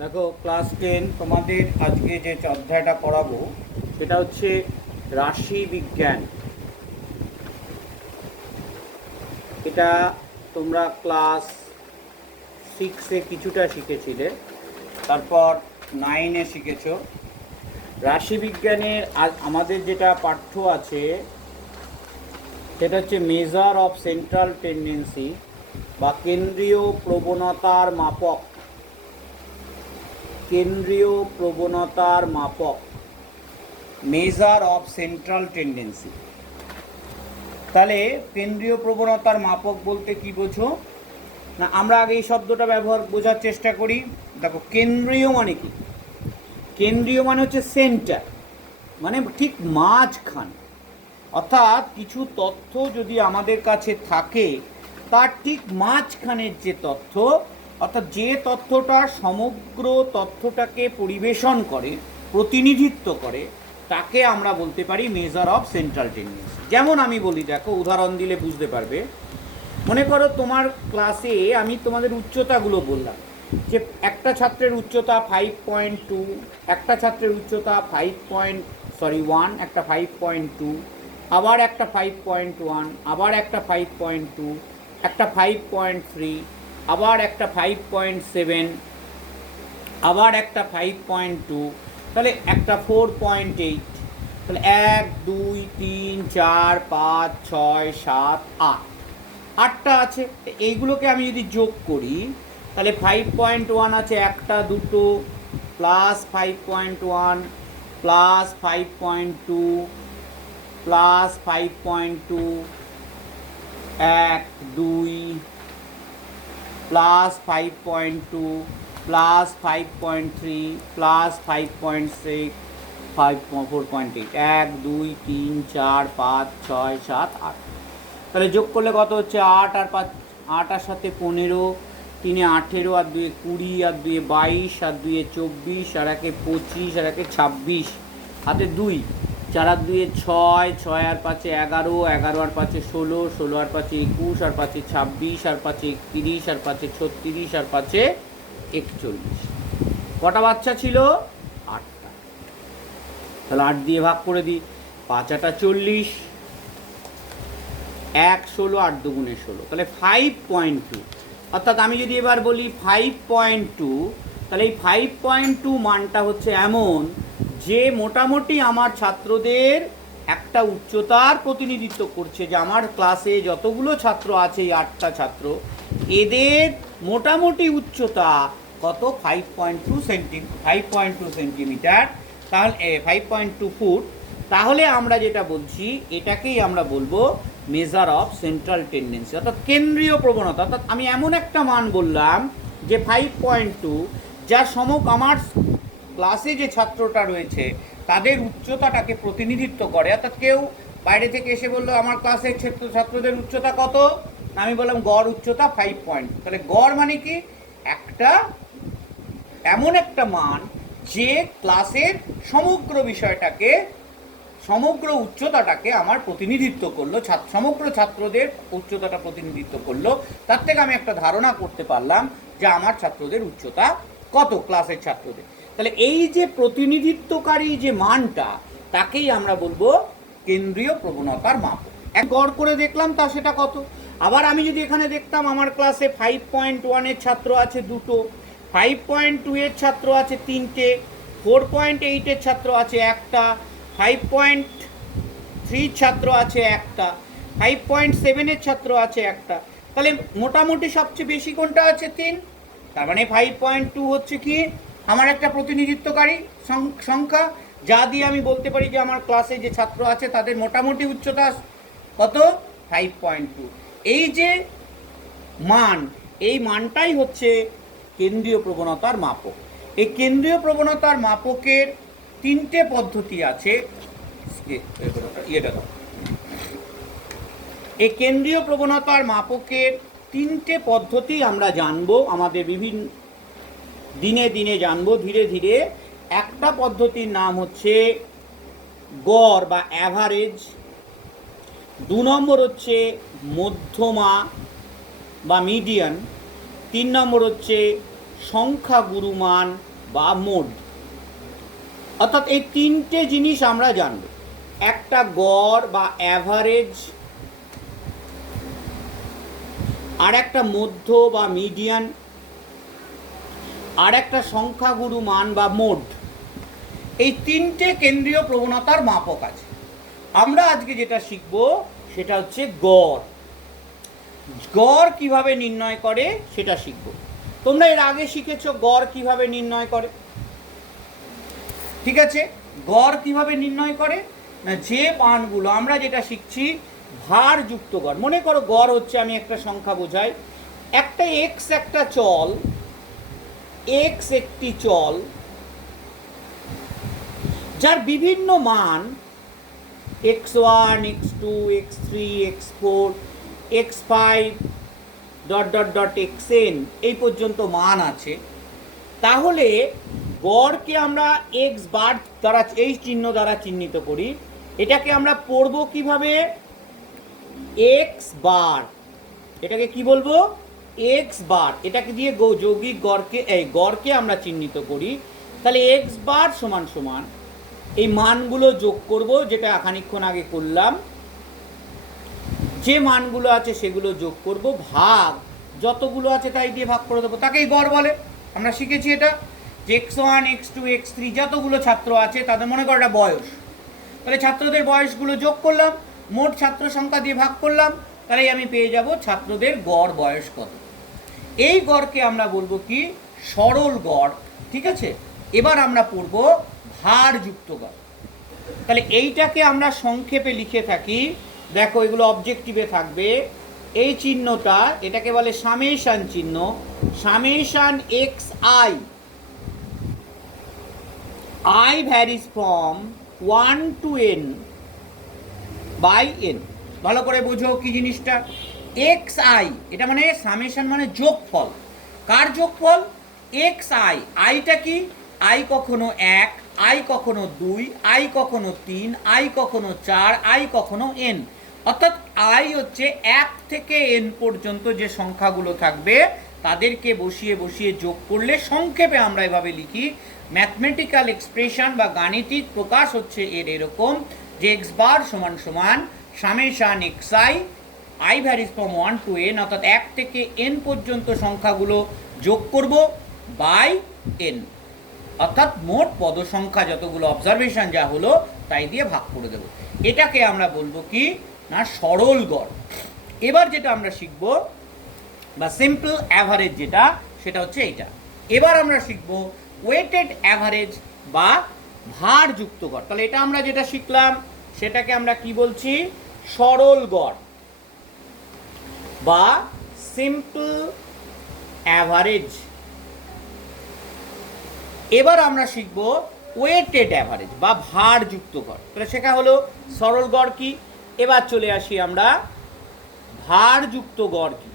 দেখো ক্লাস 10 তোমাদের আজকে যে অধ্যায়টা পড়াবো সেটা হচ্ছে রাশি বিজ্ঞান। এটা তোমরা ক্লাস 6-এ কিছুটা শিখেছিলে, তারপর 9-এ শিখেছো। রাশি বিজ্ঞানের আমাদের যেটা পাঠ্য আছে সেটা হচ্ছে মেজার অফ সেন্ট্রাল টেন্ডেন্সি বা কেন্দ্রীয় প্রবণতার মাপক। কেন্দ্রীয় প্রবণতার মাপক, মেজার অফ সেন্ট্রাল টেন্ডেন্সি। তাহলে কেন্দ্রীয় প্রবণতার মাপক বলতে কি বোঝো না? আমরা আগে এই শব্দটা বোঝার চেষ্টা করি। দেখো কেন্দ্রীয় মানে কি? কেন্দ্রীয় মানে হচ্ছে সেন্টার, মানে ঠিক মাঝখান। অর্থাৎ কিছু তথ্য যদি আমাদের কাছে থাকে তার ঠিক মাঝখানের যে তথ্য, অর্থাৎ যে তথ্যটা সমগ্র তথ্যটাকে পরিবেশন করে, প্রতিনিধিত্ব করে, তাকে আমরা বলতে পারি মেজার অফ সেন্ট্রাল টেন্ডেন্সি। যেমন আমি বলি, দেখো উদাহরণ দিলে বুঝতে পারবে। মনে করো তোমার ক্লাসে আমি তোমাদের উচ্চতাগুলো বললাম যে একটা ছাত্রের উচ্চতা 5.2, একটা ছাত্রের উচ্চতা 1, একটা 5.2, আবার একটা 5.1, আবার একটা 5.2, একটা 5.3, আবার একটা 5.7, আবার একটা 5.2, তাহলে একটা 4.8। তাহলে 1, 2, 3, 4, 5, 6, 7, 8, 8টা আছে। এইগুলোকে আমি যদি যোগ করি তাহলে 5.1 আছে একটা, দুটো, plus 5.1 plus 5.2 plus 5.2, 1, 2, plus 5.2 plus 5.3 plus 5.6, 4.8, 1, 2, 3, 4, 5, 6, 7, 8। তাহলে যোগ করলে কত হচ্ছে? 8 আর 5, 8 আর 7 15, 3 18, আর 2 20, আর 2 22, আর 2 24, আর 1 25, আর 1 26, হাতে 2, 4 আর 2 6, 6 আর 5 11, 11 আর 5 16, 16 আর 5 21, আর 5 26, আর 5 31, আর 5 36, আর 5 41। কটা বাচ্চা ছিল? 8টা। তাহলে 8 দিয়ে ভাগ করে দিই। 5 আটা 40, 1 16, 8 দুগুণে 16, তাহলে 5.2। অর্থাৎ আমি যদি এবার বলি 5.2, তাহলে এই 5.2 মানটা হচ্ছে এমন যে মোটামুটি আমার ছাত্রদের একটা উচ্চতার প্রতিনিধিত্ব করছে, যে আমার ক্লাসে যতগুলো ছাত্র আছে, এই 8টা ছাত্র, এদের মোটামুটি উচ্চতা কত? 5.2 সেন্টিমিটার, তাহলে 5.2 ফুট। তাহলে আমরা যেটা বলছি এটাকেই আমরা বলবো মেজার অফ সেন্ট্রাল টেন্ডেন্সি, অর্থাৎ কেন্দ্রীয় প্রবণতা। অর্থাৎ আমি এমন একটা মান বললাম যে 5.2, যা আমার ক্লাসে যে ছাত্রটা রয়েছে তাদের উচ্চতাটাকে প্রতিনিধিত্ব করে। অর্থাৎ কেউ বাইরে থেকে এসে বললো আমার ক্লাসের ছাত্রদের উচ্চতা কত, আমি বললাম গড় উচ্চতা 5.2। তাহলে গড় মানে কি? একটা এমন একটা মান যে ক্লাসের সমগ্র বিষয়টাকে, সমগ্র উচ্চতাটাকে আমার প্রতিনিধিত্ব করলো, সমগ্র ছাত্রদের উচ্চতাটা প্রতিনিধিত্ব করলো। তার থেকে আমি একটা ধারণা করতে পারলাম যে আমার ছাত্রদের উচ্চতা কত, ক্লাসের ছাত্রদের। তাহলে এই যে প্রতিনিধিত্বকারী যে মানটা, তাকেই আমরা বলবো কেন্দ্রীয় প্রবণতার মাপ। এক গড় করে দেখলাম তা সেটা কত। আবার আমি যদি এখানে দেখতাম আমার ক্লাসে 5.1-এর ছাত্র আছে দুটো, 5.2-এর ছাত্র আছে তিনটে, 4.8-এর ছাত্র আছে একটা, 5.3 ছাত্র আছে একটা, 5.7-এর ছাত্র আছে একটা, তাহলে মোটামুটি সবচেয়ে বেশি কোনটা আছে? 3। তার মানে 5.2 হচ্ছে কি আমার একটা প্রতিনিধিত্বকারী সংখ্যা, যা দিয়ে আমি বলতে পারি যে আমার ক্লাসে যে ছাত্র আছে তাদের মোটামুটি উচ্চতা কত? 5.2। এই যে মান, এই মানটাই হচ্ছে কেন্দ্রীয় প্রবণতার মাপক। এই কেন্দ্রীয় প্রবণতার মাপকের 3টে পদ্ধতি আছে। এই কেন্দ্রীয় প্রবণতার মাপকের 3টে পদ্ধতি আমরা জানবো, আমাদের বিভিন্ন দিনে দিনে জানবো ধীরে ধীরে। একটা পদ্ধতির নাম হচ্ছে গড় বা অ্যাভারেজ, 2 নম্বর হচ্ছে মধ্যমা বা মিডিয়ান, 3 নম্বর হচ্ছে সংখ্যা গুরুমান বা মোড। অর্থাৎ এই তিনটে জিনিস আমরা জানব, একটা গড় বা অ্যাভারেজ, আর একটা মধ্য বা মিডিয়ান, আর একটা সংখ্যাগুরু মান বা মোড। এই তিনটে কেন্দ্রীয় প্রবণতার মাপক আছে। আমরা আজকে যেটা শিখব সেটা হচ্ছে গড়। গড় কিভাবে নির্ণয় করে সেটা শিখব। তোমরা এর আগে শিখেছো গড় কিভাবে নির্ণয় করে, ঠিক আছে? গড় কিভাবে নির্ণয় করে না, যে মানগুলো আমরা যেটা শিখছি ভারযুক্ত গড়। মনে করো গড় হচ্ছে, আমি একটা সংখ্যা বোঝাই, একটা এক্স একটা চল, এক্স একটি চল যার বিভিন্ন মান x1 x2 x3 x4 x5 dot dot dot xn এই পর্যন্ত মান আছে। তাহলে গড়কে আমরা এক্স বার দ্বারা, এই চিহ্ন দ্বারা চিহ্নিত করি। এটাকে আমরা পড়ব কিভাবে? X bar. এটাকে কি বলবো? X bar. এটাকে দিয়ে যৌগিক গড়কে, এই গড়কে আমরা চিহ্নিত করি। তাহলে এক্স বার সমান সমান এই মানগুলো যোগ করব, যেটা খানিকক্ষণ আগে করলাম। যে মানগুলো আছে সেগুলো যোগ করব, ভাগ যতগুলো আছে তাই দিয়ে ভাগ করে দেবো, তাকেই গড় বলে। আমরা শিখেছি এটা, যে x1 x2 x3 যতগুলো ছাত্র আছে তাদের মনে করো এটা বয়স। তাহলে ছাত্রদের বয়সগুলো যোগ করলাম, মোট ছাত্র সংখ্যা দিয়ে ভাগ করলাম, তাহলে আমি পেয়ে যাব ছাত্রদের গড় বয়স কত। এই গড়কে আমরা বলবো কি? সরল গড়, ঠিক আছে? এবার আমরা পড়ব ভারযুক্ত গড়। তাহলে এইটাকে আমরা সংক্ষেপে লিখে থাকি, দেখো এগুলো অবজেক্টিভে থাকবে। এই চিহ্নটা, এটাকে বলে সামেশান চিহ্ন, summation x I. I varies from 1 to n by n। ভালো করে বোঝো কি জিনিসটা। এক্স আই এটা মানে সামেশন, মানে যোগফল। কার যোগফল? X I. আইটা কি? আই কখনো 1, আই কখনো 2, আই কখনো 3, আই কখনো 4, আই কখনো n। অর্থাৎ আই হচ্ছে 1 থেকে n পর্যন্ত যে সংখ্যাগুলো থাকবে তাদেরকে বসিয়ে বসিয়ে যোগ করলে, সংক্ষেপে আমরা এভাবে লিখি, ম্যাথমেটিক্যাল এক্সপ্রেশন বা গাণিতিক প্রকাশ হচ্ছে এর এরকম, যে এক্স বার সমান সমান summation x I, I varies from 1 to n, অর্থাৎ 1 থেকে n পর্যন্ত সংখ্যাগুলো যোগ করব বাই n, অর্থাৎ মোট পদ সংখ্যা যতগুলো অবজারভেশন যা হলো তাই দিয়ে ভাগ করে দেব। এটাকে আমরা বলবো কি না সরল গড়। এবার যেটা আমরা শিখব বা সিম্পল অ্যাভারেজ যেটা, সেটা হচ্ছে এইটা। এবার আমরা শিখব ওয়েটেড অ্যাভারেজ বা ভারযুক্ত গড়। তাহলে এটা আমরা যেটা শিখলাম সেটাকে আমরা কি বলছি? সরল গড় বা সিম্পল অ্যাভারেজ। এবার আমরা শিখব ওয়েটেড অ্যাভারেজ বা ভারযুক্ত গড়। তাহলে সেটা হলো সরল গড় কি। এবার চলে আসি আমরা ভারযুক্ত গড় কি।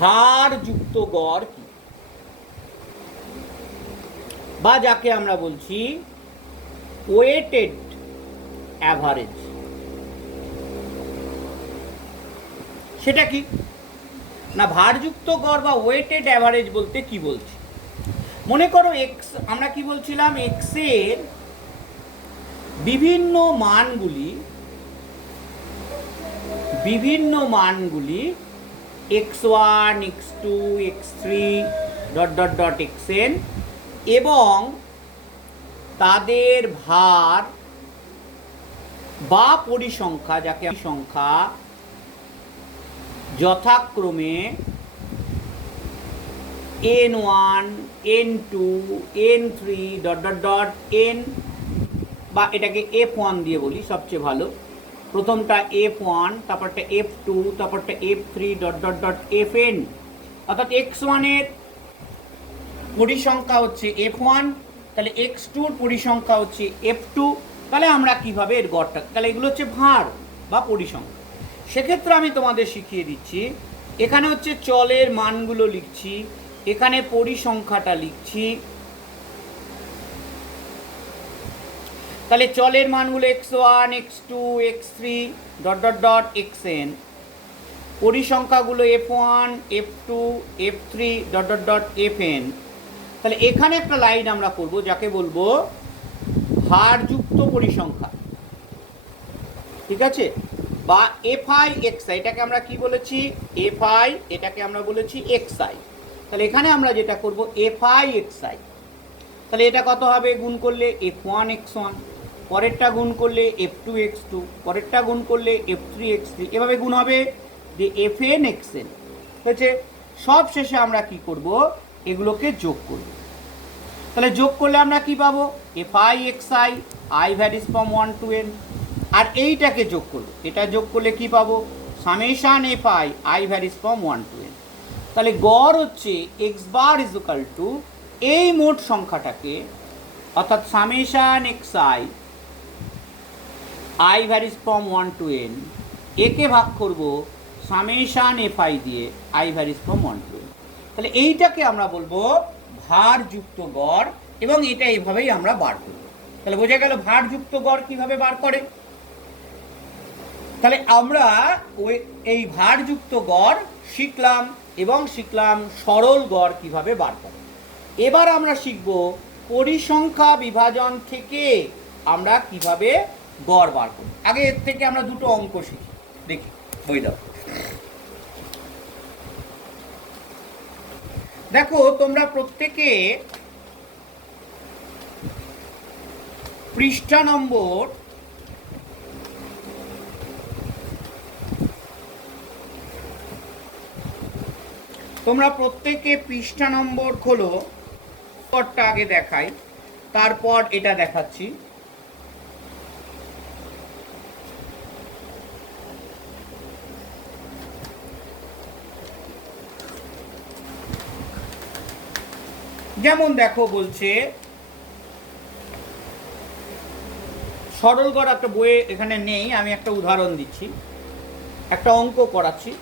ভারযুক্ত গড় কি, বা যাকে আমরা বলছি ওয়েটেড অ্যাভারেজ, সেটা কি না? ভারযুক্ত গড় বা ওয়েটেড অ্যাভারেজ বলতে কি বলছি? মনে করো এক্স, আমরা কি বলছিলাম, এক্স এর বিভিন্ন মানগুলি x1 x2 x3 dot dot dot xn এবং তাদের ভার বা পরিসংখ্যা, যাকে সংখ্যা যথাক্রমে n1 n2 n3 dot dot dot n, বা এটাকে f1 দিয়ে বলি সবচেয়ে ভালো। প্রথমটা f1, তারপরটা f2, তারপরটা f3 dot dot dot fn। অর্থাৎ x1 এর পরিসংখ্যা হচ্ছে f1, তাহলে x2 এর পরিসংখ্যা হচ্ছে f2। তাহলে আমরা কিভাবে এর গড়টা, তাহলে এগুলো হচ্ছে ভার বা পরিসংখ্যা। সেক্ষেত্রে আমি তোমাদের শিখিয়ে দিচ্ছি, এখানে হচ্ছে চলের মানগুলো লিখছি, এখানে পরিসংখ্যাটা লিখছি। তাহলে চলের মানগুলো x1 x2 x3 dot dot dot xn, পরিসংখ্যাগুলো F1, F2, F3 dot dot dot Fn। তাহলে এখানে একটা লাইন আমরা করব যাকে বলবো ভারযুক্ত পরিসংখ্যা, ঠিক আছে, বা এফআই এক্সআই। এটাকে আমরা কি বলেছি? এফআই, এটাকে আমরা বলেছি এক্সআই। তাহলে এখানে আমরা যেটা করব এফআই এক্সআই। তাহলে এটা কত হবে? গুণ করলে F1 x1, পরেরটা গুণ করলে F2 x2, পরেরটা গুণ করলে F3 x3, এভাবে গুণ হবে যে Fn xn হয়েছে। সব শেষে আমরা কি করব? এগুলোকে যোগ করব। তাহলে যোগ করলে আমরা কি পাবো? FI XI, I varies from 1 to n। আর এইটাকে যোগ করব, এটা যোগ করলে কি পাবো? Summation FI, I varies from 1 to n। তাহলে গড় হচ্ছে x bar is equal to এই মোট সংখ্যাটাকে, অর্থাৎ summation XI, I varies from 1 to n, একে ভাগ করব সামেশান এফআই দিয়ে, I varies from 1 to n। তাহলে এইটাকে আমরা বলবো ভারযুক্ত গড়, এবং এটা এইভাবেই আমরা বার করব। তাহলে বোঝা গেল ভারযুক্ত গড় কিভাবে বার করে। তাহলে আমরা এই ভারযুক্ত গড় শিখলাম, এবং শিখলাম সরল গড় কিভাবে বার করে। এবার আমরা শিখব পরিসংখ্যা বিভাজন থেকে আমরা কিভাবে গড় বার করি। আগে এর থেকে আমরা দুটো অঙ্ক শিখি, দেখি বই দাও। দেখো তোমরা প্রত্যেকে পৃষ্ঠা নম্বর খোলো। পরটা আগে দেখাই, তারপর এটা দেখাচ্ছি। যেমন দেখো বলছে সরল গড়, একটা বইয়ে এখানে নেই, আমি একটা উদাহরণ দিচ্ছি, একটা অঙ্ক করাচ্ছি।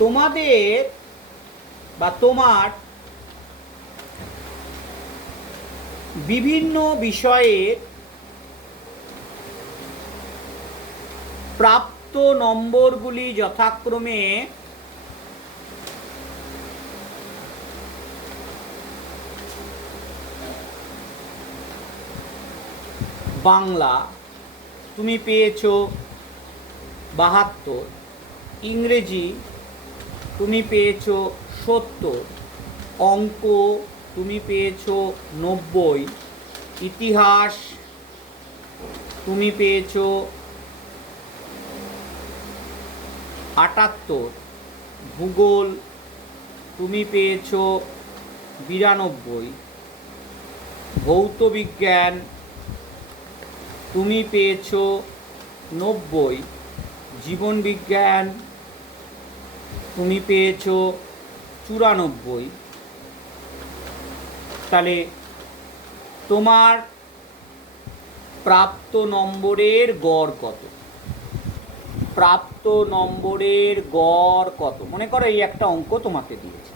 তোমাদের বা তোমার বিভিন্ন বিষয়ের প্রাপ্ত নম্বরগুলি যথাক্রমে বাংলা তুমি পেয়েছো 72, ইংরেজি তুমি পেয়েছো 70, অঙ্ক তুমি পেয়েছো 90, ইতিহাস তুমি পেয়েছো 78, ভূগোল তুমি পেয়েছো 92, ভৌত বিজ্ঞান তুমি পেয়েছো 90, জীবন বিজ্ঞান তুমি পেয়েছো 94। তাহলে তোমার প্রাপ্ত নম্বরের গড় কত? প্রাপ্ত নম্বরের গড় কত? মনে করো এই একটা অঙ্ক তোমাকে দিয়েছে,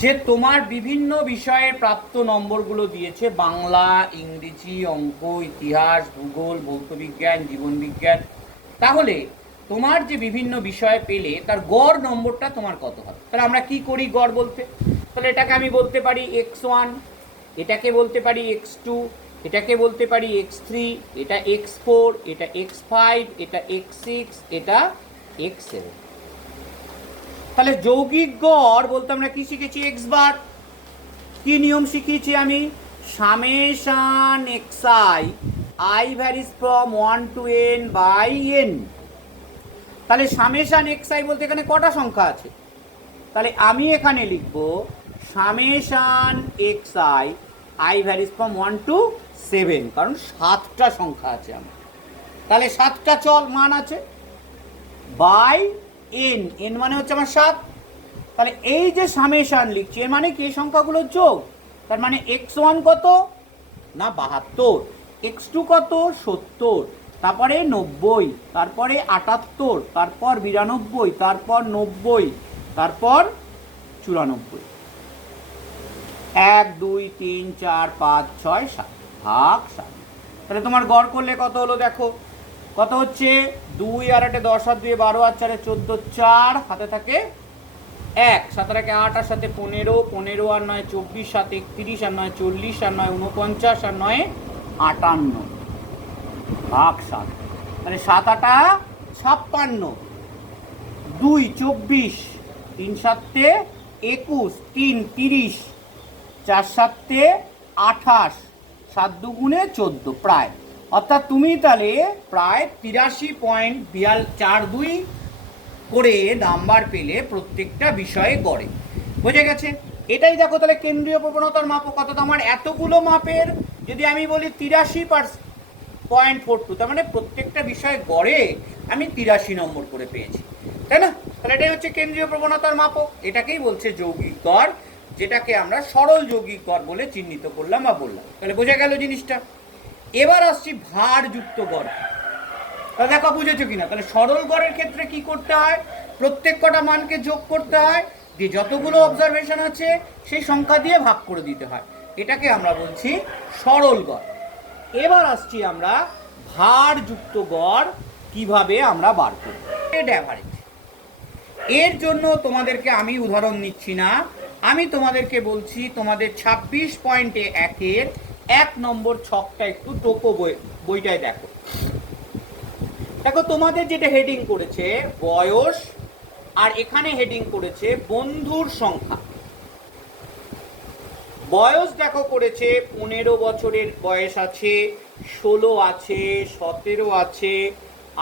যে তোমার বিভিন্ন বিষয়ের প্রাপ্ত নম্বরগুলো দিয়েছে, বাংলা, ইংরেজি, অঙ্ক, ইতিহাস, ভূগোল, ভৌতবিজ্ঞান, জীবনবিজ্ঞান। তাহলে তোমার যে বিভিন্ন বিষয়ে পেলে তার গড় নম্বরটা তোমার কত হবে? তাহলে আমরা কি করি গড় বলতে? তাহলে এটাকে আমি বলতে পারি x1, এটাকে বলতে পারি x2, এটাকে বলতে পারি x3, এটা x4, এটা x5, এটা x6, এটা x7। তাহলে যৌগিক গড় বলতে আমরা কি শিখেছি? x বার। কি নিয়ম শিখিয়েছি আমি? Summation xi, i varies from 1 to n by n। তাহলে সামেশান xi বলতে এখানে কটা সংখ্যা আছে? তাহলে আমি এখানে লিখব summation xi, i varies from 1 to 7, কারণ 7টা সংখ্যা আছে আমার। তাহলে 7টা চল মান আছে, বাই n, n মানে হচ্ছে আমার 7। তাহলে এই যে সামেশান লিখছি এর মানে কি? এই সংখ্যাগুলোর যোগ। তার মানে x1 কত? না 72, x2 কত? 70, তারপরে 90, তারপরে 78, তারপর 92, তারপর 90, তারপর 94। 1 2 3 4 5 6 7 ভাগ 7। তাহলে তোমার গড় করলে কত হলো দেখো? কত হচ্ছে 2 আর 8 10 আর 2 12 আর 4 14, 4 হাতে থাকে 1, 7 আর 1 8 আর 7 15, 15 আর 9 24, 7 31 আর 9 40 আর 9 49 আর 9 58 ভাগ 7, মানে 7 8 56, 2 24, 3 7 21, 3 30, 4 7 28, 7 2 14 প্রায়, অর্থাৎ তুমি তাহলে প্রায় 83.42 করে নাম্বার পেলে প্রত্যেকটা বিষয়ে গড়ে। বুঝে গেছে? এটাই দেখো তাহলে কেন্দ্রীয় প্রবণতার মাপক। অর্থাৎ আমার এতগুলো মাপের যদি আমি বলি 83.42, তার মানে প্রত্যেকটা বিষয়ে গড়ে আমি 83 নম্বর করে পেয়েছি, তাই না? তাহলে এটাই হচ্ছে কেন্দ্রীয় প্রবণতার মাপক। এটাকেই বলছে যৌগিক গড়, যেটাকে আমরা সরল যৌগিক গড় বলে চিহ্নিত করলাম বা বললাম। তাহলে বোঝা গেল জিনিসটা। এবার আসছি ভারযুক্ত গড়। তাহলে দেখো বুঝেছো কিনা? তাহলে সরল গড়ের ক্ষেত্রে কি করতে হয়? প্রত্যেক কটা মানকে যোগ করতে হয়, দিয়ে যতগুলো অবজারভেশন আছে সেই সংখ্যা দিয়ে ভাগ করে দিতে হয়। এটাকে আমরা বলছি সরল গড়। এবার আসছি আমরা ভারযুক্ত গড় কিভাবে আমরা বার করব। অ্যাভারেজ। এর জন্য তোমাদেরকে আমি উদাহরণ নিচ্ছি না, আমি তোমাদেরকে বলছি তোমাদের 26.1-এর 1 নম্বর ছকটা একটু টোপো বইটায় দেখো। দেখো তোমাদের যেটা হেডিং করেছে বয়স, আর এখানে হেডিং করেছে বন্ধুর সংখ্যা। বয়স দেখো করেছে 15 বছরের বয়স আছে, 16 আছে, 17 আছে,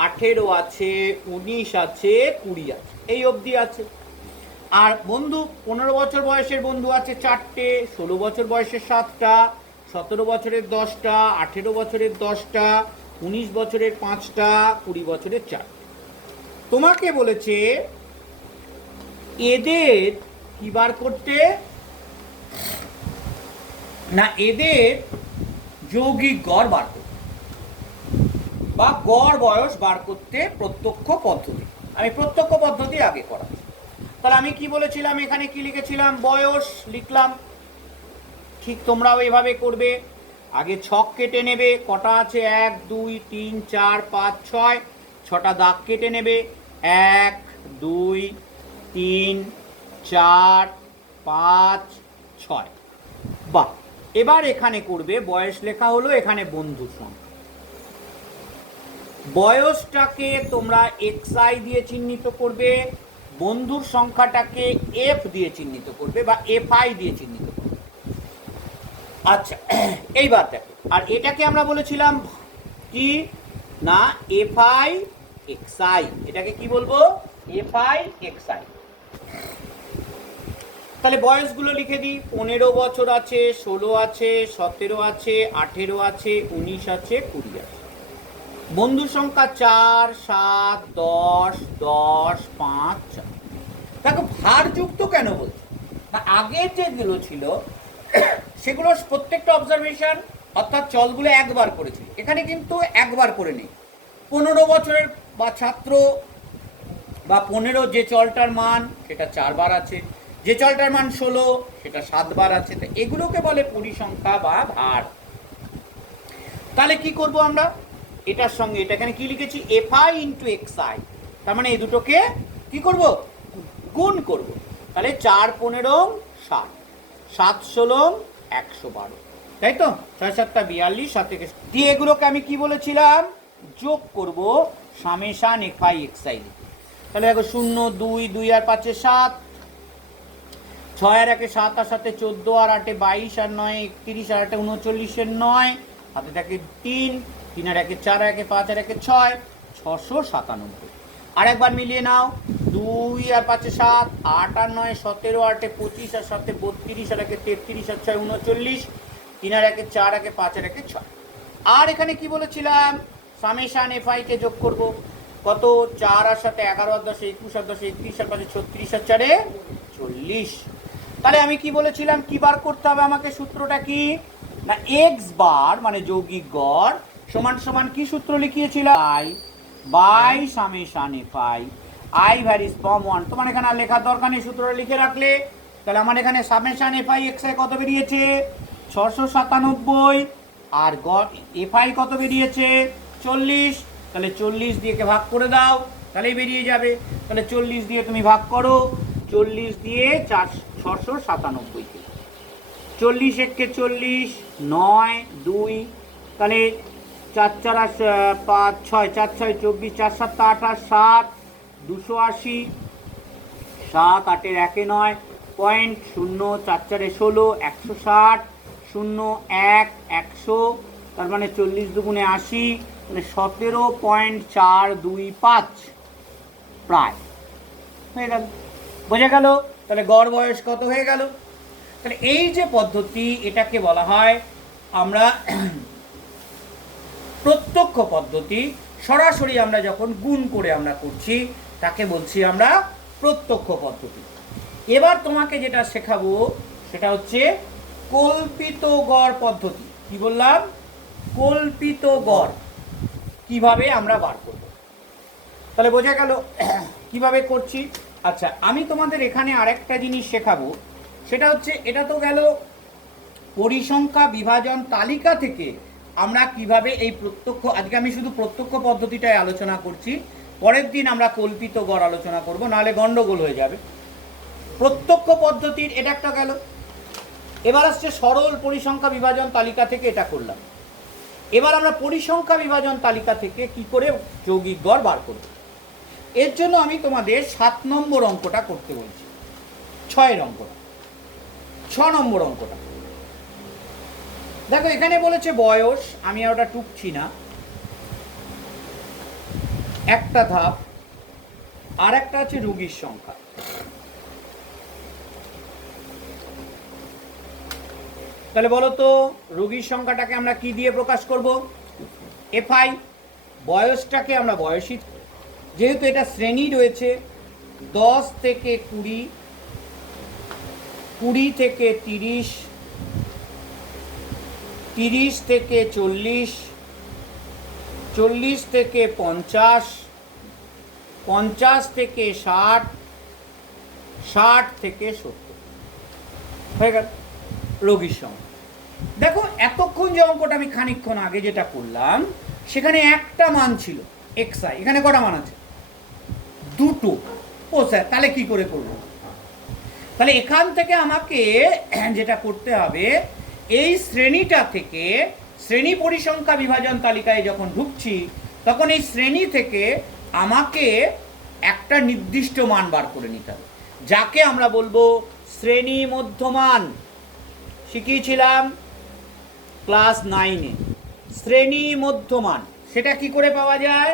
18 আছে, 19 আছে, 20 আছে, এই অবধি আছে। আর বন্ধু 15 বছর বয়সের বন্ধু আছে 4টে, 16 বছর বয়সের 7টা, 17 বছরের 10টা, 18 বছরের 10টা, 19 বছরের 5টা, 20 বছরের 4টা। তোমাকে বলেছে এদের কি বার করতে, না এদের যৌগিক গড় বার করতে বা গড় বয়স বার করতে প্রত্যক্ষ পদ্ধতি। আমি প্রত্যক্ষ পদ্ধতি আগে করাচ্ছি। তাহলে আমি কি বলেছিলাম, এখানে কি লিখেছিলাম, বয়স লিখলাম। ঠিক তোমরাও এভাবে করবে। আগে ছক কেটে নেবে, কটা আছে 1 2 3 4 5 6, 6টা দাগ কেটে নেবে, 1 2 3 4 5 6। বাহ, এবার এখানে করবে বয়স লেখা হলো, এখানে বন্ধুর সংখ্যা। বয়সটাকে তোমরা xi দিয়ে চিহ্নিত করবে, বন্ধুর সংখ্যাটাকে f দিয়ে চিহ্নিত করবে বা fi দিয়ে চিহ্নিত করবে। আচ্ছা, এইবার দেখো, আর এটাকে আমরা বলেছিলাম কি না fi xi, এটাকে কি বলবো, fi xi। তাহলে বয়সগুলো লিখে দিই, 15 বছর আছে, 16 আছে, 17 আছে, 18 আছে, 19 আছে, 20 আছে। বন্ধুর সংখ্যা 4 7 10 10 5 4। দেখো ভারযুক্ত কেন বলছি, আগের যেগুলো ছিল সেগুলো প্রত্যেকটা অবজারভেশন অর্থাৎ চলগুলো একবার করেছিল, এখানে কিন্তু একবার করে নেই। 15 বছরের বা ছাত্র বা 15 যে চলটার মান সেটা 4 বার আছে, যে চলটার মান 16 সেটা 7 বার আছে। তো এগুলোকে বলে পরিসংখ্যা বা ভার। তাহলে কি করব আমরা, এটার সঙ্গে এটা এখানে কি লিখেছি fi ইন্টু xi, তার মানে এই দুটোকে কি করব, গুণ করব। তাহলে 4 15 60, 7 16 112, তাই তো, 6 7 42, 7 দিয়ে এগুলোকে আমি কি বলেছিলাম যোগ করব সামেশান fi xi। তাহলে দেখো 0 2 2 আর 5 7, 6 আর 1 7 আর 7 14 আর 8 22 আর 9 31 আর 8 39 এর 9 হাতে থাকে 3 3 আর 1 4 আর 1 5 আর 1 6, 697। আর একবার মিলিয়ে নাও, 2 আর 5 7, 8 আর 9 17 আর 8 25 আর 7 32 আর 1 33 আর 6 39, 3 আর 1 4 আর 1 5 আর 1 6। আর এখানে কি বলেছিলাম সামেশান fi কে যোগ করব, কত 4 আর 7 11 আর 10 21 আর 10 31 আর 5 36 আর 4 40। তাহলে আমি কি বলেছিলাম কি বার করতে হবে আমাকে, সূত্রটা কি না x বার মানে যৌগিক গড় সমান সমান কি সূত্র লিখিয়েছিলাম i by summation fi, i varies from 1। তোমার এখানে আর লেখার দরকার নেই, সূত্রটা লিখে রাখলে। তাহলে আমার এখানে সামেশান fi xi কত বেরিয়েছে 697, আর fi কত বেরিয়েছে 40। তাহলে 40 দিয়ে কে ভাগ করে দাও, তাহলেই বেরিয়ে যাবে। তাহলে 40 দিয়ে তুমি ভাগ করো, 40 দিয়ে 697কে, 40 একে 40, 9, 2, তাহলে 4 4 5 6, 4 6 24, 4 7 28, 7, 280, 7 8 1 9, পয়েন্ট 0, 4 4 16, 160, 0 1 100, তার মানে 40 দুগুণে 80, মানে 17.425 প্রায় হয়ে গেল। বোঝা গেল? তাহলে গড় বয়স কত হয়ে গেল? তাহলে এই যে পদ্ধতি, এটাকে বলা হয় আমরা প্রত্যক্ষ পদ্ধতি। সরাসরি আমরা যখন গুণ করে আমরা করছি তাকে বলছি আমরা প্রত্যক্ষ পদ্ধতি। এবার তোমাকে যেটা শেখাবো সেটা হচ্ছে কল্পিত গড় পদ্ধতি। কি বললাম? কল্পিত গড় কিভাবে আমরা বার করব। তাহলে বোঝা গেল কিভাবে করছি। আচ্ছা, আমি তোমাদের এখানে আরেকটা জিনিস শেখাবো, সেটা হচ্ছে, এটা তো গেল পরিসংখ্যা বিভাজন তালিকা থেকে আমরা কিভাবে এই প্রত্যক্ষ, আজকে আমি শুধু প্রত্যক্ষ পদ্ধতিটাই আলোচনা করছি, পরের দিন আমরা কল্পিত গড় আলোচনা করব, নাহলে গন্ডগোল হয়ে যাবে। প্রত্যক্ষ পদ্ধতির এটা একটা গেল। এবার আসছে সরল পরিসংখ্যা বিভাজন তালিকা থেকে এটা করলাম। এবার আমরা পরিসংখ্যা বিভাজন তালিকা থেকে কি করে যৌগিক গড় বার করব। এর জন্য আমি তোমাদের 7 নম্বর অঙ্কটা করতে বলছি, 6 অঙ্কটা, 6 নম্বর অঙ্কটা দেখো। এখানে বলেছে বয়স, আমি ওটা টুকছি না, একটা ধাপ, আর একটা আছে রোগীর সংখ্যা। তাহলে বলো তো, রোগীর সংখ্যাটাকে আমরা কি দিয়ে প্রকাশ করব? এফআই। বয়সটাকে আমরা বয়সী, যেহেতু এটা শ্রেণী রয়েছে 10 থেকে 20, 20 থেকে 30, 30 থেকে 40, 40 থেকে 50, 50 থেকে 60, 60 থেকে 70 হয়ে গেল রোগীর সংখ্যা। দেখো, এতক্ষণ যে অঙ্কটা আমি খানিকক্ষণ আগে যেটা করলাম, সেখানে একটা মান ছিল xi, এখানে কটা মান আছে? দুটো। ও স্যার, তাহলে কি করে করব? তাহলে এখান থেকে আমাকে যেটা করতে হবে, এই শ্রেণীটা থেকে, শ্রেণী পরিসংখ্যা বিভাজন তালিকায় যখন ঢুকছি, তখন এই শ্রেণী থেকে আমাকে একটা নির্দিষ্ট মান বার করে নিতে হবে, যাকে আমরা বলবো শ্রেণী মধ্যমান। শিখিয়েছিলাম ক্লাস 9-এ শ্রেণী মধ্যমান। সেটা কি করে পাওয়া যায়?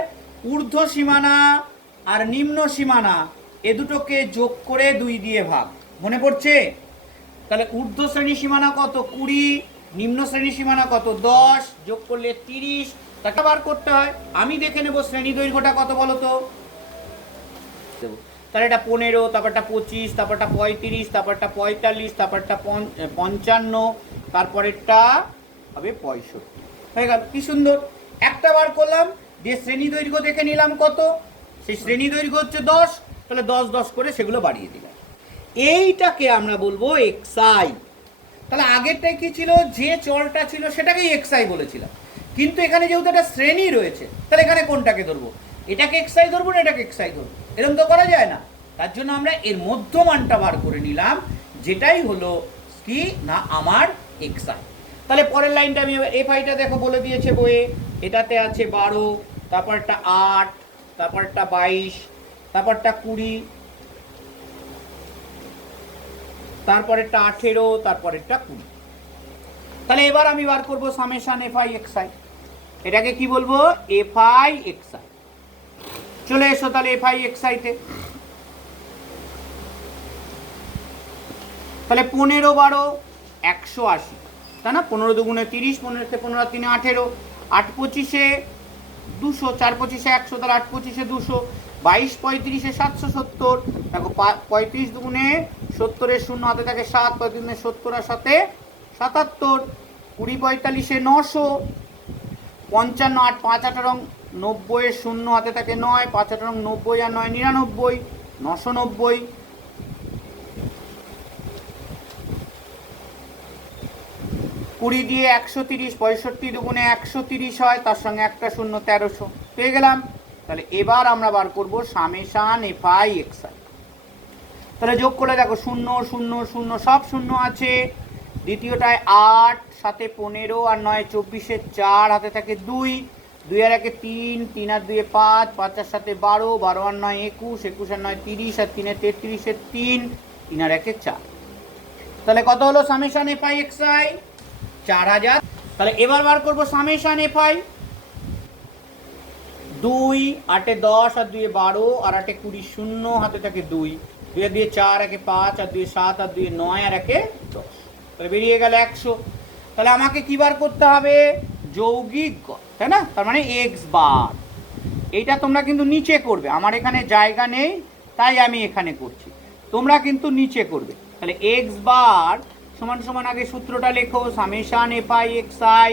ঊর্ধ্ব সীমানা আর নিম্ন সীমানা এ দুটোকে যোগ করে 2 দিয়ে ভাগ। মনে পড়ছে? তাহলে ঊর্ধ্ব শ্রেণী সীমানা কত? 20, নিম্ন শ্রেণী সীমানা কত? 10, যোগ করলে 30। তাকে বার করতে হয়। আমি দেখে নেব শ্রেণী দৈর্ঘ্যটা কত বলো তো। তাহলে এটা 15, তারপরটা 25, তারপরটা 35, তারপরটা 45, তারপরটা 55, তারপরেরটা হবে 65। হয়ে গেল। কি সুন্দর! একটা বার করলাম, দিয়ে শ্রেণী দৈর্ঘ্য দেখে নিলাম কত। সেই শ্রেণী দৈর্ঘ্য হচ্ছে 10, তাহলে 10 10 করে সেগুলো বাড়িয়ে দিলাম। এইটাকে আমরা বলবো xi। তাহলে আগেরটাই কি ছিল? যে চলটা ছিল সেটাকেই xi বলেছিলাম, কিন্তু এখানে যেহেতু একটা শ্রেণী রয়েছে, তাহলে এখানে কোনটাকে ধরবো? এটাকে xi ধরবো না এটাকে xi ধরবো? এরকম তো করা যায় না। তার জন্য আমরা এর মধ্যমানটা বার করে নিলাম, যেটাই হলো কি না আমার xi। তাহলে পরের লাইনটা আমি এফআইটা দেখো বলে দিয়েছে বইয়ে, এটাতে আছে 12, তারপরটা 8, তারপরটা 22, তারপরটা 20, তারপরেরটা 18, তারপরেরটা 20। তাহলে এবার আমি বার করবো সামেশন এফআই এক্সআই। এটাকে কি বলবো? FI XI. চলে এসো তাহলে এফআই এক্সআইতে। তাহলে 15 12 180, তাই না? 15 দুগুণে 30, 15 15 3 18, 8 25 200, 4 25 100, তাহলে 8 25 200, 22 35 770। দেখো 35 দুগুণে 70 শূন্য হাতে থাকে 7, 35 দুগুণে 70 আর 7 77, 20 45 900, 55 8 5 18 90 শূন্য হাতে থাকে 9, 5 18 90 আর 9 99, 990। 20 দিয়ে 130, 65 দুগুণে 130 হয়, তার সঙ্গে একটা শূন্য 1300 পেয়ে গেলাম। তাহলে এবার আমরা বার করব সামেশান এফআই এক্সআই। তাহলে যোগ করে দেখো 0 0 0 সব শূন্য আছে। দ্বিতীয়টায় 8, 7 15 আর 9 24, 4 হাতে থাকে 2, 2 আর 1 3, 3 আর 2 5, 5 আর 7 12, 12 আর 9 21, 21 আর 9 30 আর 3 33, 3, 3 আর 1 4। তাহলে কত হলো সামেশান এফআই এক্সআই? 4000। তাহলে এবার বার করব সামেশান এফআই। 2 8 10 আর 2 12 আর 8 20, 0 হাতে থাকে 2, 2 আর 2 4, 1 5 আর 2 7 আর 2 9 আর 1 10। তাহলে বেরিয়ে গেল 100। তাহলে আমাকে কি বার করতে হবে? যৌগিক গড়, তাই না? তার মানে এক্স বার। এইটা তোমরা কিন্তু নিচে করবে, আমার এখানে জায়গা নেই তাই আমি এখানে করছি, তোমরা কিন্তু নিচে করবে। তাহলে এক্স বার সমান সমান আগে সূত্রটা লেখো, summation f i x i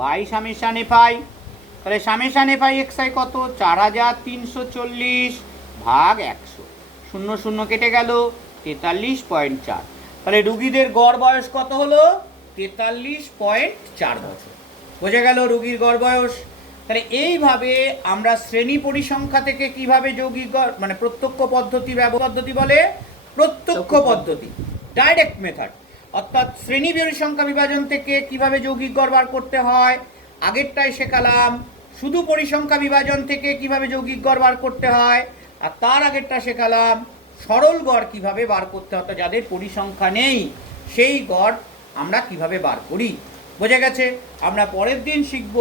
by summation f i. তাহলে সামেশান এফআই এক্সআই কত? 4340 ভাগ 100, 0 0 কেটে গেল, 43.4। তাহলে রুগীদের গড় বয়স কত হলো? 43.4 বছর। বোঝা গেল রুগীর গড় বয়স। তাহলে এইভাবে আমরা শ্রেণী পরিসংখ্যা থেকে কিভাবে যৌগিক গড় মানে প্রত্যক্ষ পদ্ধতি পদ্ধতি বলে প্রত্যক্ষ পদ্ধতি, ডাইরেক্ট মেথড, অর্থাৎ শ্রেণী পরিসংখ্যা বিভাজন থেকে কিভাবে যৌগিক গড় বার করতে হয় আগেরটায় শেখালাম। শুধু পরিসংখ্যা বিভাজন থেকে কিভাবে যৌগিক গড় বার করতে হয়, আর তার আগেরটা শেখালাম সরল গড় কিভাবে বার করতে হয়, যাদের পরিসংখ্যা নেই সেই গড় আমরা কিভাবে বার করি। বোঝা গেছে? আমরা পরের দিন শিখব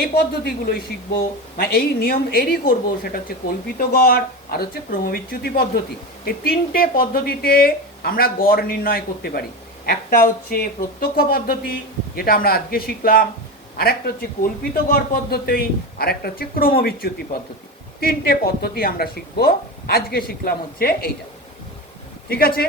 এই পদ্ধতিগুলোই শিখব, মানে এই নিয়ম এরই করব, সেটা হচ্ছে কল্পিত গড় আর হচ্ছে ক্রমবিচ্যুতি পদ্ধতি। এই তিনটে পদ্ধতিতে আমরা গড় নির্ণয় করতে পারি। একটা হচ্ছে প্রত্যক্ষ পদ্ধতি যেটা আমরা আজকে শিখলাম, আর একটা হচ্ছে কল্পিত গড় পদ্ধতি, আর একটা হচ্ছে ক্রমবিচ্যুতি পদ্ধতি। তিনটে পদ্ধতি আমরা শিখব, আজকে শিখলাম হচ্ছে এইটা। ঠিক আছে?